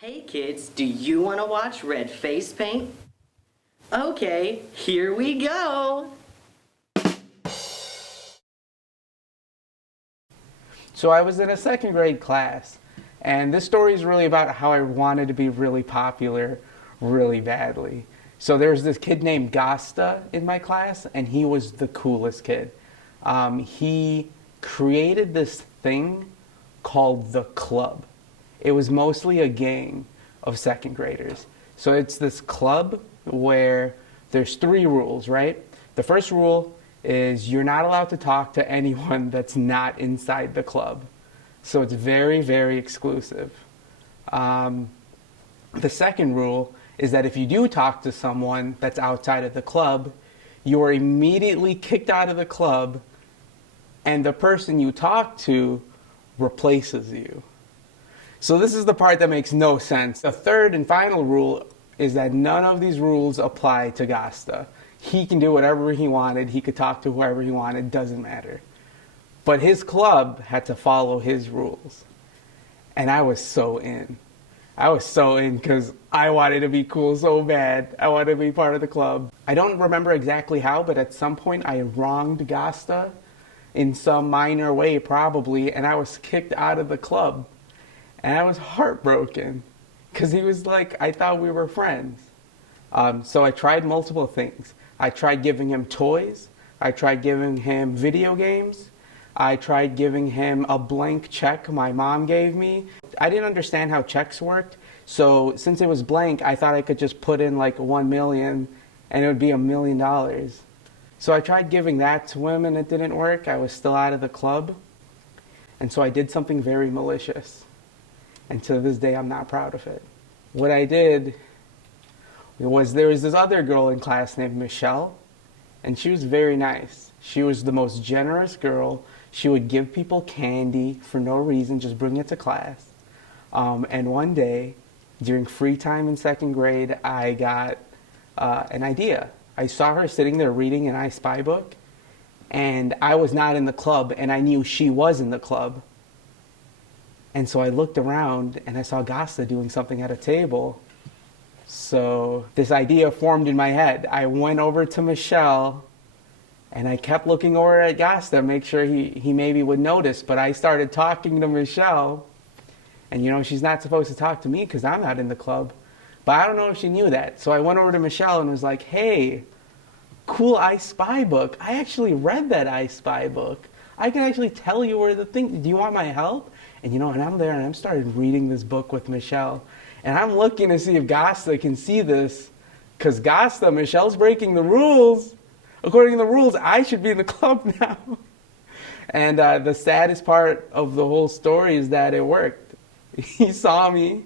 Hey kids, do you want to watch red face paint? Okay, here we go! So I was in a second grade class, and this story is really about how I wanted to be really popular really badly. So there's this kid named Gasta in my class, and he was the coolest kid. He created this thing called the club. It was mostly a gang of second graders. So it's this club where there's three rules, right? The first rule is you're not allowed to talk to anyone that's not inside the club. So it's very, very exclusive. The second rule is that if you do talk to someone that's outside of the club, you are immediately kicked out of the club, and the person you talk to replaces you. So this is the part that makes no sense. The third and final rule is that none of these rules apply to Gasta. He can do whatever he wanted. He could talk to whoever he wanted. Doesn't matter. But his club had to follow his rules. And I was so in. I was so in because I wanted to be cool so bad. I wanted to be part of the club. I don't remember exactly how, but at some point I wronged Gasta in some minor way probably, and I was kicked out of the club. And I was heartbroken because he was like, I thought we were friends. So I tried multiple things. I tried giving him toys. I tried giving him video games. I tried giving him a blank check my mom gave me. I didn't understand how checks worked. So since it was blank, I thought I could just put in like 1 million and it would be $1 million. So I tried giving that to him and it didn't work. I was still out of the club. And so I did something very malicious. And to this day, I'm not proud of it. What I did was there was this other girl in class named Michelle, and she was very nice. She was the most generous girl. She would give people candy for no reason, just bring it to class. And one day, during free time in second grade, I got an idea. I saw her sitting there reading an I Spy book, and I was not in the club, and I knew she was in the club. And so I looked around and I saw Gasta doing something at a table. So this idea formed in my head. I went over to Michelle and I kept looking over at Gasta, make sure he maybe would notice. But I started talking to Michelle. And you know, she's not supposed to talk to me because I'm not in the club. But I don't know if she knew that. So I went over to Michelle and was like, hey, cool I Spy book. I actually read that I Spy book. I can actually tell you where the thing, do you want my help? And you know, and I'm there and I'm started reading this book with Michelle. And I'm looking to see if Gasta can see this. Because Gasta, Michelle's breaking the rules. According to the rules, I should be in the club now. And the saddest part of the whole story is that it worked. He saw me,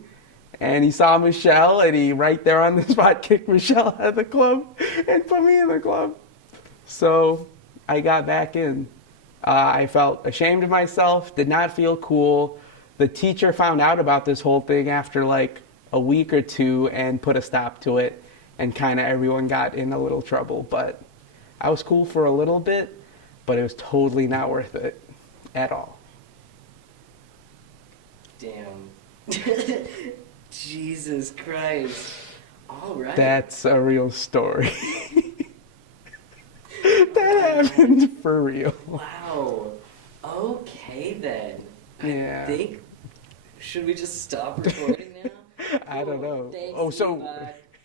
and he saw Michelle, and he right there on the spot kicked Michelle out of the club and put me in the club. So I got back in. I felt ashamed of myself, did not feel cool. The teacher found out about this whole thing after like a week or two and put a stop to it, and kind of everyone got in a little trouble. But I was cool for a little bit, but it was totally not worth it at all. Damn. Jesus Christ. All right. That's a real story. That happened for real. Wow. Okay then. Yeah. I think, should we just stop recording now? I don't know. Thanks, Oh, so Ebad.